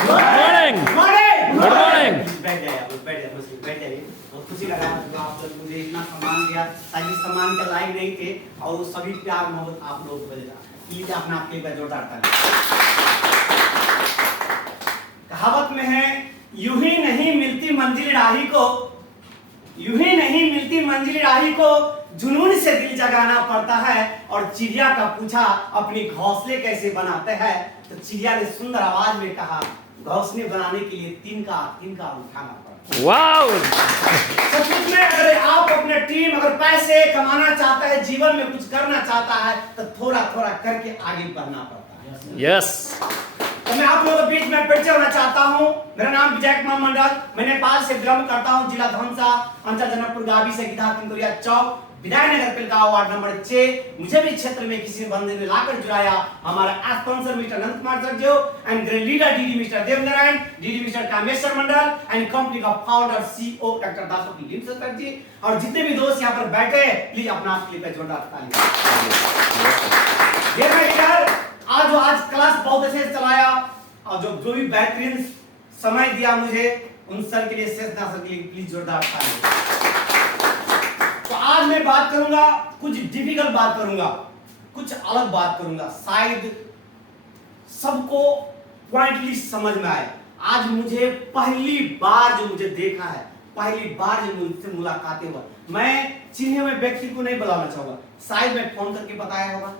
Morning good morning. बैठ जाइए। बहुत खुशी लगा आप लोग मुझे इतना सम्मान दिया, ताकि सम्मान के लायक नहीं थे और सभी प्यार मोहब्बत आप लोग को देगा। प्लीज अपना आपके लिए जोरदार ताली। कहावत में है, यूं ही नहीं मिलती मंजिल राही को, यूं ही नहीं मिलती मंजिल राही को, जुनून से दिल जगाना पड़ता है। और चिड़िया का पूछा अपनी घोंसले कैसे बनाते हैं, तो चिड़िया ने सुंदर आवाज में कहा, घोंसले बनाने के लिए तिनका उठाना पड़ता है। वाओ। सचमुच में अगर आप अपने टीम अगर पैसे कमाना चाहता है, जीवन में कुछ करना चाहता है, तो थोड़ा थोड़ा करके आगे बढ़ना पड़ता है। यस। तो मैं आप लोगों के बीच में परिचय होना चाहता हूं। मेरा नाम विजय कुमार मंडल, मैं नेपाल से बिलोंग करता हूं, जिला धनसा, अंचल जनकपुर गावी से गिधा किंतुरिया चौक, विधायनगर पिलगांव वार्ड नंबर 6। मुझे भी क्षेत्र में किसी बंदे ने लाकर जुड़ाया। हमारा sponsor mister Nand Kumar Sarjo and great leader DD mister Devnarayan, DD mister Kameshwar Mandal and company का founder CEO doctor Dasopi Limsar ji, और जितने भी दोस्त यहां पर बैठे हैं, प्लीज अपना आपके लिए जोरदार ताली। आज क्लास बहुत अच्छे से चलाया और जो भी बेहतरीन समय दिया मुझे, उन सर के लिए, शेषनाथ सर के लिए प्लीज जोरदार ताली। तो आज मैं बात करूंगा, कुछ डिफिकल्ट बात करूंगा, कुछ अलग बात करूंगा, शायद सबको पॉइंटली समझ में आए। आज मुझे पहली बार जो मुझे देखा है, पहली बार जो मुझसे मुलाकातें हुआ, मैं चिन्हे हुए व्यक्ति को नहीं बुलाना चाहूंगा, शायद मैं फोन करके बताया होगा।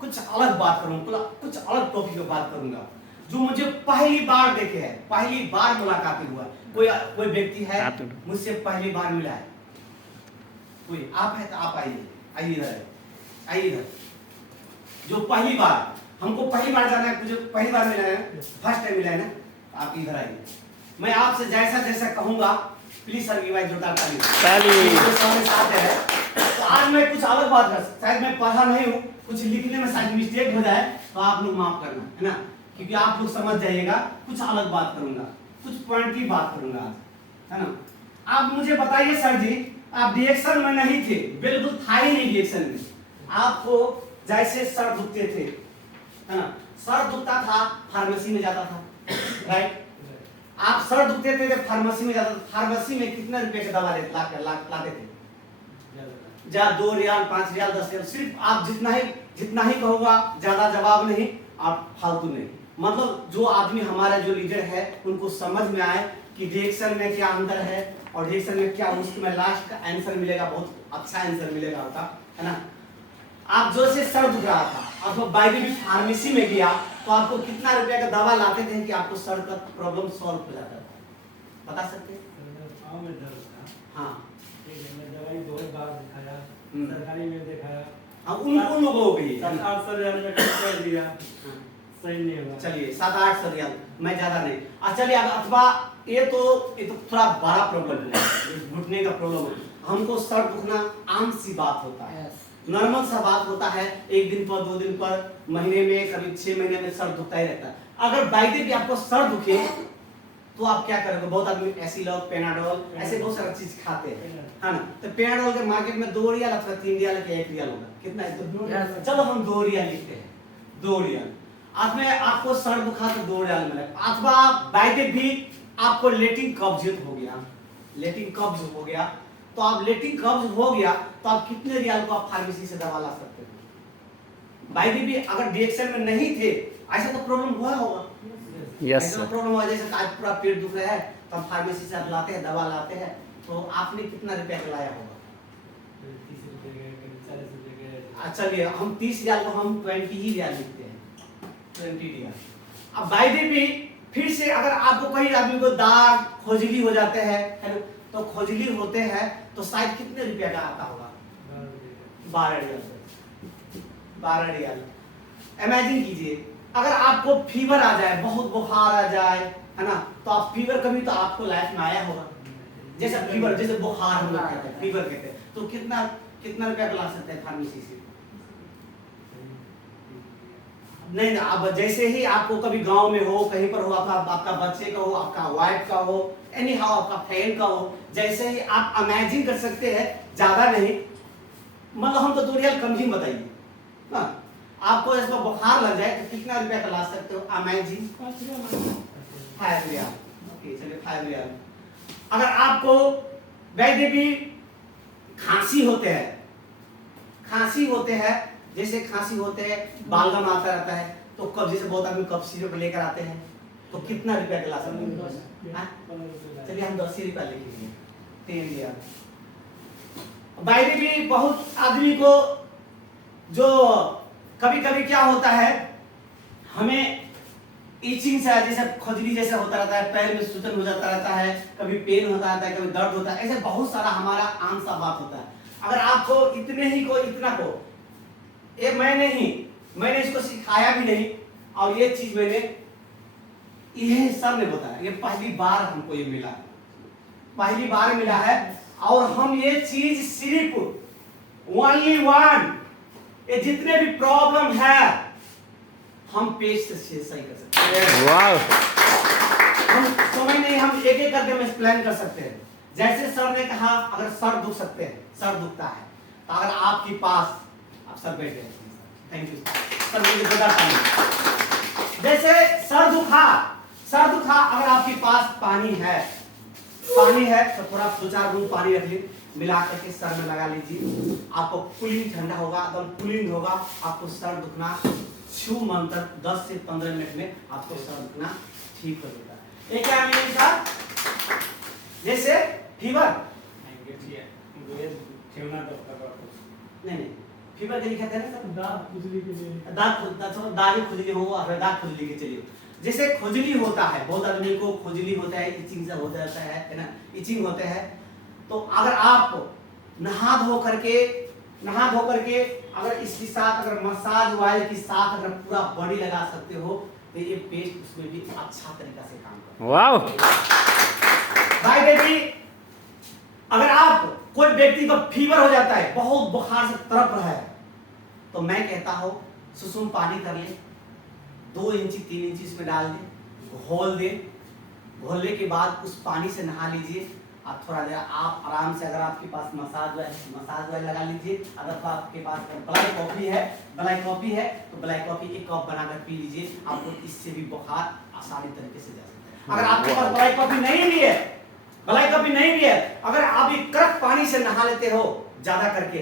कुछ अलग बात करूंगा, कुछ अलग टॉपिक पर बात करूंगा, जो मुझे पहली बार देखे है, पहली बार मुलाकातें हुआ। कोई व्यक्ति है मुझसे पहली बार मिला है, कोई आप है तो आप आइए इधर। जो पहली बार हमको पहली बार जाना है, मुझे पहली बार मिला है, फर्स्ट टाइम मिला है ना, आप इधर आइए। मैं आपसे जैसा कहूंगा, प्लीज सर की भाई जोरदार ताली। साथ है। तो आज मैं कुछ अलग बात कर, शायद मैं पढ़ा नहीं हूँ, कुछ लिखने में शायद मिस्टेक हो जाए तो आप लोग माफ करना, है ना, क्योंकि आप लोग समझ जाइएगा। कुछ अलग बात करूंगा, कुछ पॉइंट की बात करूंगा आज, है ना। आप मुझे बताइए सर जी, आप डिएक्शन में नहीं थे, बिल्कुल था ही नहीं डिएक्शन में। आपको जैसे सर दुखते थे, है ना, सर दुखता था, फार्मेसी में जाता था, राइट। आप सर दुखते थे, फार्मेसी में जाता था। फार्मेसी में कितने रुपए की दवा लाते थे? जा 2 रियाल, 5 रियाल, 10 रियाल, सिर्फ आप जितना ही कहूँगा, ज्यादा जवाब नहीं, आप फालतू नहीं। मतलब जो आदमी हमारा जो लीडर है, उनको समझ में आए कि डिएक्शन में क्या अंतर है और डिएक्शन में क्या, उसमें लास्ट का आंसर मिलेगा, बहुत अच्छा आंसर मिलेगा आपका, है ना। आप जो से सर दुख रहा था, आप बाइबी भी फार्मेसी में गया, तो आपको कितना रुपया का दवा लाते थे कि आपको सर का प्रॉब्लम सॉल्व हो जाता था? बता सकते हैं? हाँ, दवाई 2 बार दिखाया, सरकारी में दिखाया, हाँ, उन लोगों को भी 700 रियाल में कर दिया, सही नहीं हुआ। चलिए 700-800 रियाल, मैं ज्यादा नहीं। चलिए अथवा ये तो थोड़ा बड़ा प्रॉब्लम है, घुटने का प्रॉब्लम है। हमको सर दुखना आम सी बात होता है, नॉर्मल सा बात होता है। 1 दिन पर, 2 दिन पर, महीने में, कभी 6 महीने में सर दुखता ही रहता है। अगर बाइक भी आपको सर दुखे तो आप क्या करोगे? बहुत आदमी एसिलॉग, पेनाडोल, ऐसे बहुत सारा चीज खाते हैं, है ना। तो पेनाडोल के मार्केट में 2 रियाल अथवा 3 रियाल के 1 रियाल होगा, कितना है? चलो हम 2 रियाल लिखते हैं, 2 रियाल। आपको सर दुखा तो 2 रियाल मिलेगा। अथवा बाइक भी आपको लेटिंग कब्ज हो गया, लेटिंग कब्ज हो गया, तो आप लेटिंग कब्ज हो गया तो आप कितने रियाल को आप फार्मेसी से दवा ला सकते हो? बाइक भी अगर डिएक्शन में नहीं थे, ऐसा तो प्रॉब्लम हुआ होगा। Yes sir. प्रॉब्लम हो, जैसे आज पूरा पेट दुख रहा है, तो आप फार्मेसी से आप लाते हैं, दवा लाते हैं, तो आपने कितना रुपया का लाया होगा? 30 रुपए के, 40 रुपए के। चलिए हम 30 रियाल को हम 20 ही रियाल लिखते हैं, 20 रियाल। अब बाइक भी फिर से अगर आपको कहीं आदमी को दाग, खोजली हो जाते हैं, है ना, तो खोजली होते हैं तो शायद कितने रुपया का आता होगा? 12 रियाल। 12 रियाल। इमेजिन कीजिए, अगर आपको फीवर आ जाए, बहुत बुखार आ जाए, है ना, तो आप फीवर कभी तो आपको लाइफ में आया होगा, जैसे फीवर, जैसे बुखार हम लोग कहते हैं, फीवर कहते हैं, तो कितना रुपया ला सकते हैं फार्मेसी से? नहीं, अब जैसे ही आपको कभी गांव में हो, कहीं पर हो, आपका बच्चे का हो, आपका वाइफ का हो, एनी हाउ आपका फ्रेंड का हो, जैसे ही आप इमेजिन कर सकते हैं, ज्यादा नहीं, मतलब हम तो 2 रियाल कम ही बताइए ना। आपको इसमें बुखार लग जाए तो कितना रुपया का ला सकते हो? इमेजिन 5 रियाल। ओके चलिए 5 रियाल। अगर आपको वैद्य भी खांसी होते हैं, जैसे खांसी होते हैं, बालगम आता रहता है, तो कब जैसे बहुत आदमी कफ सिरप लेकर आते हैं, तो कितना रुपया गिलास है? चलिए हम 10 रुपया लिखेंगे, 3 रियाल। वैद्य भी बहुत आदमी को जो कभी कभी क्या होता है, हमें इचिंग से जैसे खुजली जैसा होता रहता है, पैर में सूजन हो जाता रहता है, कभी पेन होता रहता है, कभी दर्द होता है, ऐसे बहुत सारा हमारा आम सा बात होता है। अगर आपको इतना को ये मैंने इसको सिखाया भी नहीं, और ये चीज ये सर ने बताया, ये पहली बार हमको ये मिला, पहली बार मिला है, और हम ये चीज सिर्फ ओनली वन, ये जितने भी प्रॉब्लम है हम पेज से सही कर सकते हैं। वाव, हम समय नहीं, हम एक एक करके हम एक्सप्लेन कर सकते हैं। जैसे सर ने कहा, अगर सर दुखता है, तो अगर आपके पास, आप सर बैठे, थैंक यू सर, मुझे बता पानी। जैसे सर दुखा, अगर आपके पास पानी है तो थोड़ा 2-4 बूंद पानी रख लीजिए, मिला करके सर में लगा लीजिए, आपको कूलिंग ठंडा होगा, एकदम कूलिंग होगा, आपको सर दुखना छू मंत्र 10 से 15 मिनट में आपको सर दुखना ठीक हो जाता है। ये क्या मीनिंग था? जैसे फीवर नहीं, फीवर के लिखा था ना सर, दांत खुजली के लिए, दाग खुजली हो, दाग खुजली के चलिए, जैसे खुजली होता है, बहुत आदमी को खुजली होता है, इचिंग से होता रहता है ना, इचिंग होते हैं, तो अगर आप नहा धो करके अगर इसके साथ अगर मसाज ऑयल के साथ अगर पूरा बॉडी लगा सकते हो, तो ये पेस्ट उसमें भी अच्छा तरीका से काम करता है। वाव, भाई बेटी, अगर आप कोई व्यक्ति को फीवर हो जाता है, बहुत बुखार से तड़प रहा है, तो मैं कहता हूं सुसुम पानी कर ले, 2 इंची 3 इंची इसमें डाल दे, घोलने के बाद उस पानी से नहा लीजिए। आप थोड़ा देर आप आराम से, अगर आपके पास मसाज ऑयल लगा लीजिए, अगर आपके पास ब्लैक कॉफी है तो ब्लैक कॉफी एक कप बनाकर पी लीजिए, आपको इससे भी बुखार आसानी तरीके से जा सकता है। अगर आपके पास ब्लैक कॉफी नहीं भी है, अगर आप एक कड़क पानी से नहा लेते हो, ज्यादा करके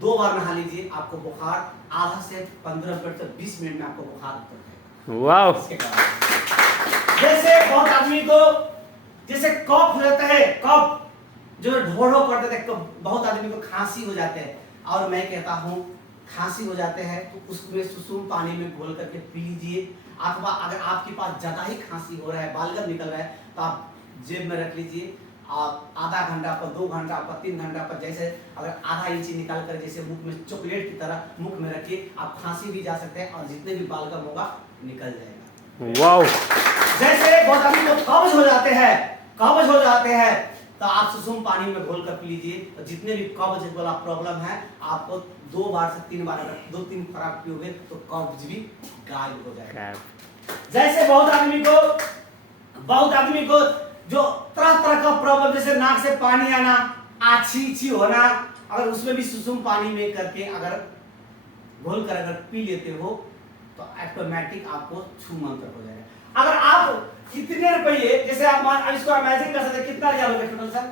2 बार नहा लीजिए, आपको बुखार आधा से 15 मिनट से 20 मिनट में आपको बुखार उतर जाएगा। वाव, जैसे बहुत आदमी को जैसे कफ हो जाता है, कफ जो ढोढ़ो कर देते हैं, बहुत आदमी को खांसी हो जाते हैं, और मैं कहता हूँ खांसी हो जाते हैं तो उसमें सुसुम पानी में घोल करके पी लीजिए। अथवा अगर आपके पास ज्यादा ही खांसी हो रहा है, बालगम निकल रहा है, तो आप जेब में रख लीजिए, आप आधा घंटा पर, 2 घंटा पर, 3 घंटा पर, जैसे अगर आधा इंची निकाल कर जैसे मुख में चॉकलेट की तरह मुख में रखिए, आप खांसी भी जा सकते हैं और जितने भी बालगम होगा निकल जाएगा। वाव, जैसे बहुत आदमी को कब्ज हो जाते हैं, तो आप सुसुम पानी में घोल कर पी लीजिए, तो जितने भी कब्ज वाला प्रॉब्लम है, आपको 2 बार से 3 बार, अगर 2-3 खुराक पियोगे तो कब्ज भी गायब हो जाएगा। जैसे बहुत आदमी को जो तरह का प्रॉब्लम, जैसे नाक से पानी आना, आछी होना, अगर उसमें भी सुसुम पानी में करके अगर घोल कर अगर पी लेते हो, तो ऑटोमेटिक आपको छू मंत्र हो जाएगा। अगर आप कितने रुपये, जैसे आप इसको इमेजिन कर सकते हैं, कितना रियाल होगा टोटल सर?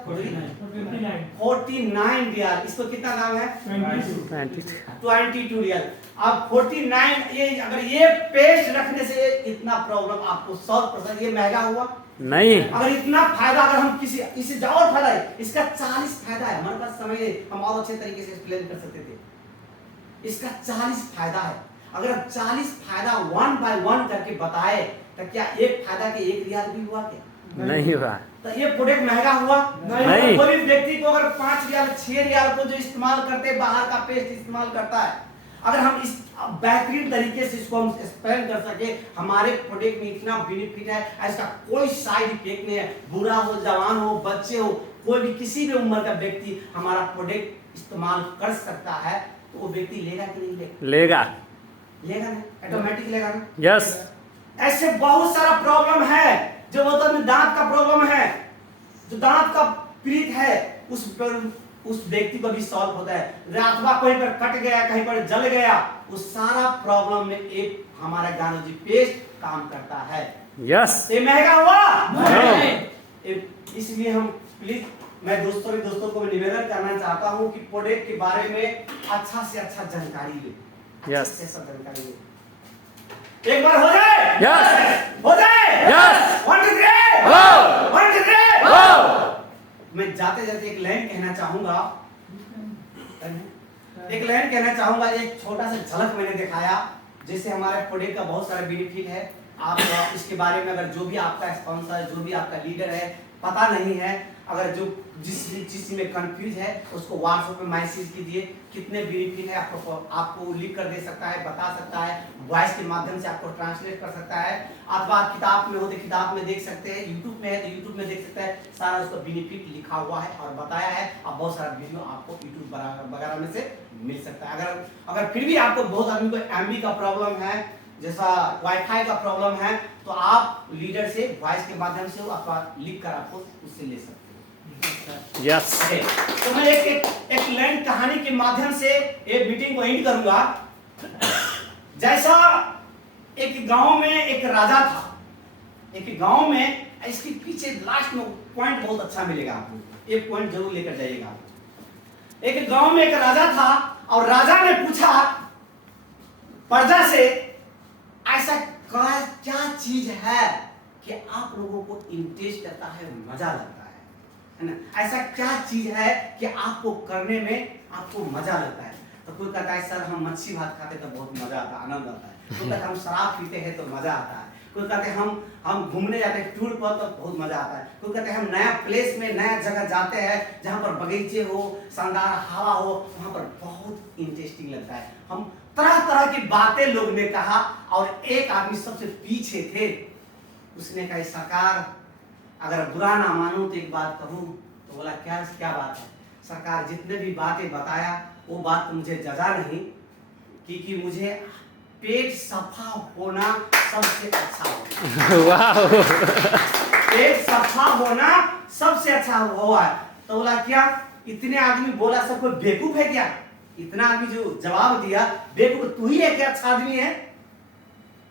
49 रियाल। इसको कितना दाम है? 22 रियाल। अब 49, ये अगर ये पेस्ट रखने से इतना प्रॉब्लम आपको 100%, ये महंगा हुआ नहीं। अगर इतना फायदा, अगर हम किसी और फायदा है, इसका 40 फायदा है, हमारे पास समय है, हम और अच्छे तरीके से एक्सप्लेन कर सकते थे। इसका 40 फायदा है। अगर 40 फायदा 1 बाय 1 करके बताए, तो क्या एक फायदा के 1 रियाल भी हुआ क्या? नहीं हुआ। तो ये प्रोडक्ट महंगा हुआ नहीं। कोई भी व्यक्ति को अगर 5 रियाल 6 रियाल को जो इस्तेमाल करते, बाहर का पेस्ट इस्तेमाल करता है, अगर हम इस बेहतरीन तरीके से इसको हम एक्सप्लेन कर सके, हमारे प्रोडक्ट में इतना बेनिफिट है, ऐसा कोई साइड इफेक्ट नहीं है, बुरा हो, जवान हो, बच्चे हो, कोई भी किसी भी उम्र का व्यक्ति हमारा प्रोडक्ट इस्तेमाल कर सकता है, तो वो व्यक्ति लेगा कि नहीं लेगा? लेगा ना, ऑटोमेटिक लेगा ना। यस। ऐसे बहुत सारा प्रॉब्लम है, जो मतलब में दांत का प्रॉब्लम है, जो दांत का पीड़ित है, उस व्यक्ति को भी सॉल्व होता है। अथवा कहीं पर कट गया, कहीं पर जल गया, उस सारा प्रॉब्लम में एक हमारा गानोजी पेस्ट काम करता है। यस। ये महंगा हुआ नहीं। इसलिए हम प्लीज, मैं दोस्तों को निवेदन करना चाहता हूँ कि प्रोडक्ट के बारे में अच्छा से अच्छा जानकारी ले। यस। सब जानकारी ले। एक बार हो जाए। यस। हो जाए। यस। 1 2 3 हो। 1 2 3 हो। मैं जाते जाते एक लाइन कहना चाहूंगा। एक छोटा सा झलक मैंने दिखाया, जैसे हमारे प्रोडक्ट का बहुत सारा बेनिफिट है। आप इसके बारे में अगर जो भी आपका स्पॉन्सर, जो भी आपका लीडर है, पता नहीं है, अगर जो जिस चीज में कंफ्यूज है उसको व्हाट्सएप पे मैसेज कीजिए। कितने बेनिफिट है आपको लिख कर दे सकता है, बता सकता है, वॉइस के माध्यम से आपको ट्रांसलेट कर सकता है। अथवा किताब में हो तो किताब में देख सकते हैं, यूट्यूब में है तो यूट्यूब में देख सकते हैं। सारा उसका बेनिफिट लिखा हुआ है और बताया है। अब बहुत सारा वीडियो आपको यूट्यूब वगैरह में से मिल सकता है। अगर फिर भी आपको बहुत आदमी को एमबी का प्रॉब्लम है, जैसा वाईफाई का प्रॉब्लम है, तो आप लीडर से वॉइस के माध्यम से अथवा लिख कर आपको उससे ले सकते हैं। यस। तो मैं एक लाइन कहानी के माध्यम से एक मीटिंग को एंड करूंगा। जैसा एक गांव में एक राजा था। एक गांव में, इसके पीछे लास्ट में पॉइंट बहुत अच्छा मिलेगा आपको, एक पॉइंट जरूर लेकर जाइएगा। एक गांव में एक राजा था और राजा ने पूछा प्रजा से, ऐसा क्या चीज है कि आप लोगों को इंटरेस्ट करता है, मजा लगता है ना? ऐसा क्या चीज है कि आपको करने में आपको मजा लगता है? तो कोई कहता है सर हम मच्छी भात खाते तो बहुत मजा आता है, आनंद आता है। कोई कहता है हम शराब पीते हैं तो मजा आता है। कोई कहते हैं हम घूमने जाते हैं टूर पर तो बहुत मजा आता है। कोई कहते हैं हम नया प्लेस में, नया जगह जाते हैं जहाँ पर बगीचे हो, शानदार हवा हो, वहाँ पर बहुत इंटरेस्टिंग लगता है। हम तरह तरह की बातें लोग ने कहा और एक आदमी सबसे पीछे थे, उसने कहा सरकार अगर बुरा ना मानो तो एक बात कहूँ। तो बोला क्या बात है? सरकार जितने भी बातें बताया वो बात तो मुझे जजा नहीं, क्योंकि मुझे पेट सफा होना सबसे अच्छा होगा। वाह। पेट सफा होना सबसे अच्छा हुआ है। तो बोला क्या इतने आदमी बोला सब कोई बेवकूफ है क्या? इतना आदमी जो जवाब दिया, बेवकूफ तू ही है क्या? अच्छा आदमी है?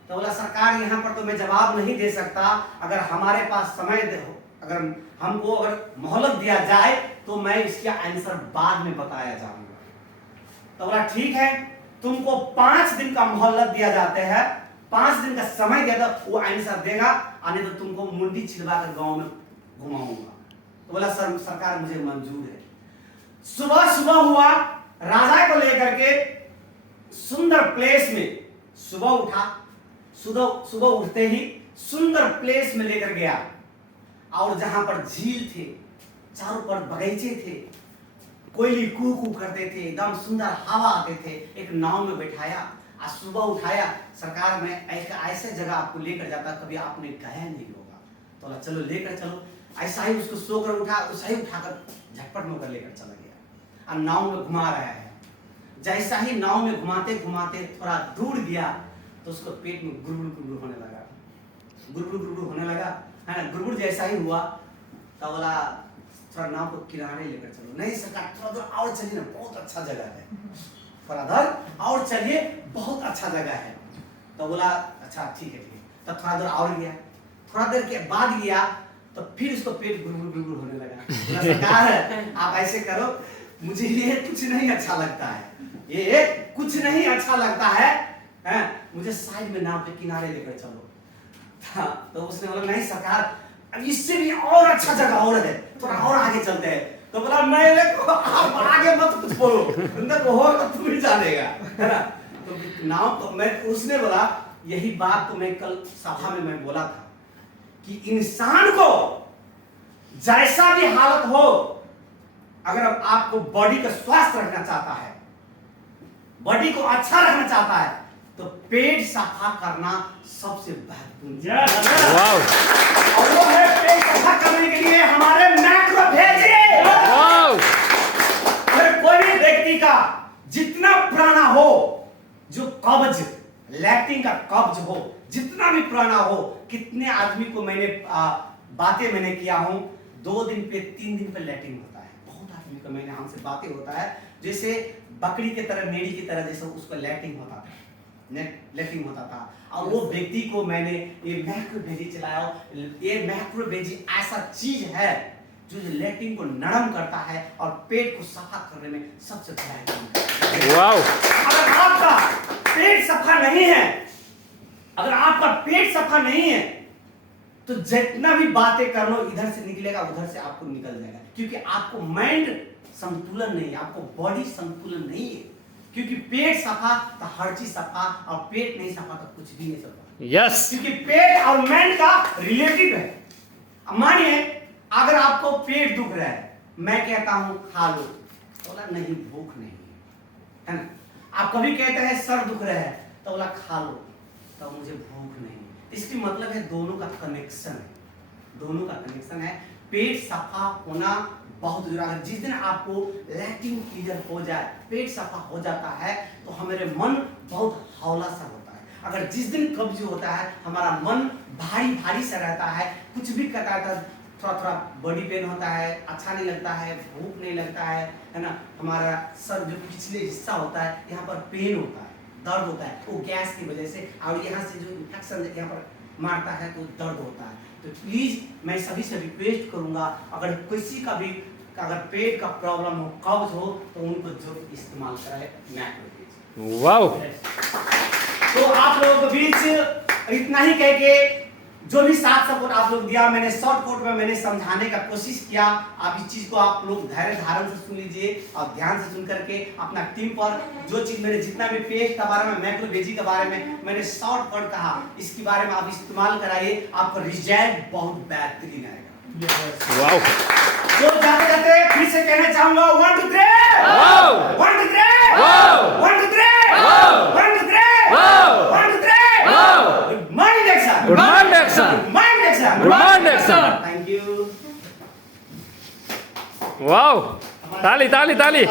तो बोला सरकार यहाँ पर तो मैं जवाब नहीं दे सकता, अगर हमारे पास समय अगर हमको अगर मोहलत दिया जाए तो मैं इसका आंसर बाद में बताया जाऊंगा। तो बोला ठीक है, तुमको 5 दिन का मोहलत दिया जाते हैं, 5 दिन का समय दिया था, वो आंसर देगा, आने तो तुमको मुंडी छिलवा कर गाँव में घुमाऊंगा। तो बोला सरकार मुझे मंजूर है। सुबह हुआ, राजा को लेकर के सुंदर प्लेस में सुबह उठा। सुबह उठते ही सुंदर प्लेस में लेकर गया और जहां पर झील थे, चारों पर बगीचे थे, कोयली कू कू करते थे, एकदम सुंदर हवा आते थे। एक नाव में बैठाया और सुबह उठाया। सरकार मैं ऐसे जगह आपको लेकर जाता, कभी आपने गया नहीं होगा। तो चलो लेकर चलो। ऐसा ही उसको सोकर उठा, उसा ही उठाकर झटपट में लेकर चला गया और नाव में घुमा रहा है। जैसा ही नाव में घुमाते घुमाते थोड़ा दूर गया तो उसको पेट में गुड़गुड़ होने लगा, गुड़गुड़ होने लगा, है ना? गुड़गुड़ जैसा ही हुआ तो बोला थोड़ा नाव को किनारे लेकर चलो। नहीं सरकार थोड़ा दूर और चलिए ना, बहुत अच्छा जगह है, थोड़ा दूर और चलिए, बहुत अच्छा जगह है। तो बोला अच्छा ठीक है। तो थोड़ा दूर और गया, थोड़ा देर के बाद गया तो फिर उसको पेट गुड़गुड़ होने लगा। सरकार आप ऐसे करो, मुझे ये कुछ नहीं अच्छा लगता है, ये कुछ नहीं अच्छा लगता है, मुझे साइड में नाव के किनारे लेकर चलो। तो उसने बोला नहीं सरकार, अब इससे भी और अच्छा जगह और है, थोड़ा और आगे चलते हैं। तो बोला मैं आप आगे मत कुछ बोलो, अंदर को होगा तुम ही जानेगा, है ना? तो नाव तो मैं, उसने बोला यही बात तो मैं कल सभा में मैं बोला था कि इंसान को जैसा भी हालत हो, अगर आपको बॉडी का स्वास्थ्य रखना चाहता है, बॉडी को अच्छा रखना चाहता है, तो पेट सफा करना सबसे महत्वपूर्ण। और वो है पेट सफा करने के लिए हमारे मैक्रो भेजिए। अगर कोई भी व्यक्ति का जितना पुराना हो, जो कब्ज, लैक्टिन का कब्ज हो, जितना भी पुराना हो, कितने आदमी को मैंने बातें मैंने किया हूं, 2 दिन पे 3 दिन पे लैट्रिन होता है। बहुत आदमी को मैंने हमसे बातें होता है, जैसे बकरी की तरह, मेरी की तरह जैसे उसको लैट्रिन होता है, लेफ्टिंग होता था। और वो व्यक्ति को मैंने ये मैक्रोवेजी चलाया। ये मैक्रोवेजी ऐसा चीज है जो लेट्रिन को नरम करता है और पेट को सफा करने में सबसे बड़ा काम करता है। वाओ, अगर आपका पेट सफा नहीं है, अगर आपका पेट सफा नहीं है, तो जितना भी बातें कर लो इधर से निकलेगा उधर से आपको निकल जाएगा, क्योंकि आपको माइंड संतुलन नहीं है, आपको बॉडी संतुलन नहीं है। क्योंकि पेट सफा तो हर चीज सफा, और पेट नहीं सफा तो कुछ भी नहीं सफा। यस, क्योंकि पेट और माइंड का रिलेटिव है। अब मानिए अगर आपको पेट दुख रहा है, मैं कहता हूं खा लो, तो बोला नहीं भूख नहीं है ना। आप कभी कहते हैं सर दुख रहा है, तो बोला खा लो, तो मुझे भूख नहीं है। इसकी मतलब है दोनों का कनेक्शन है, दोनों का कनेक्शन है। पेट सफा होना बहुत जरूरी है। जिस दिन आपको लैट्रिन क्लियर हो जाए, पेट सफा हो जाता है, तो हमारे मन बहुत हौला सा होता है। अगर जिस दिन कब्ज होता है, हमारा मन भारी भारी सा रहता है, कुछ भी करता है, थोड़ा थोड़ा बॉडी पेन होता है, अच्छा नहीं लगता है, भूख नहीं लगता है ना। हमारा सर जो पिछले हिस्सा होता है, यहाँ पर पेन होता है, दर्द होता है, वो गैस की वजह से, और यहाँ से जो इन्फेक्शन यहाँ पर मारता है तो दर्द होता है। तो प्लीज मैं सभी से रिक्वेस्ट करूंगा, अगर किसी का भी अगर पेट का प्रॉब्लम हो, कब्ज हो, तो उनको जरूर इस्तेमाल करें मैक्रोवेज। वाओ, तो आप लोगों के बीच इतना ही कह के जो भी साथ सपोर्ट आप लोग दिया, मैंने शॉर्ट कोट में मैंने समझाने का कोशिश किया। आप इस चीज को आप लोग धैर्य धारण से सुन लीजिए और ध्यान से सुन करके अपना टीम पर जो चीज मैंने जितना भी पेस्ट के बारे में, मैक्रोवेजी के बारे में मैंने शॉर्ट कट कहा, इसके बारे में आप इस्तेमाल कराइए, आपका रिजल्ट बहुत बेहतरीन आएगा। वाओ, तो जाते जाते फिर से कहना चाहूंगा 1 2 3 wow, 1 2 3 wow, 1 2 3 wow, 1 2 3 wow, 1 2 3 wow. Good morning action, good morning action, good morning action, good morning action. Thank you. Wow, ताली ताली ताली।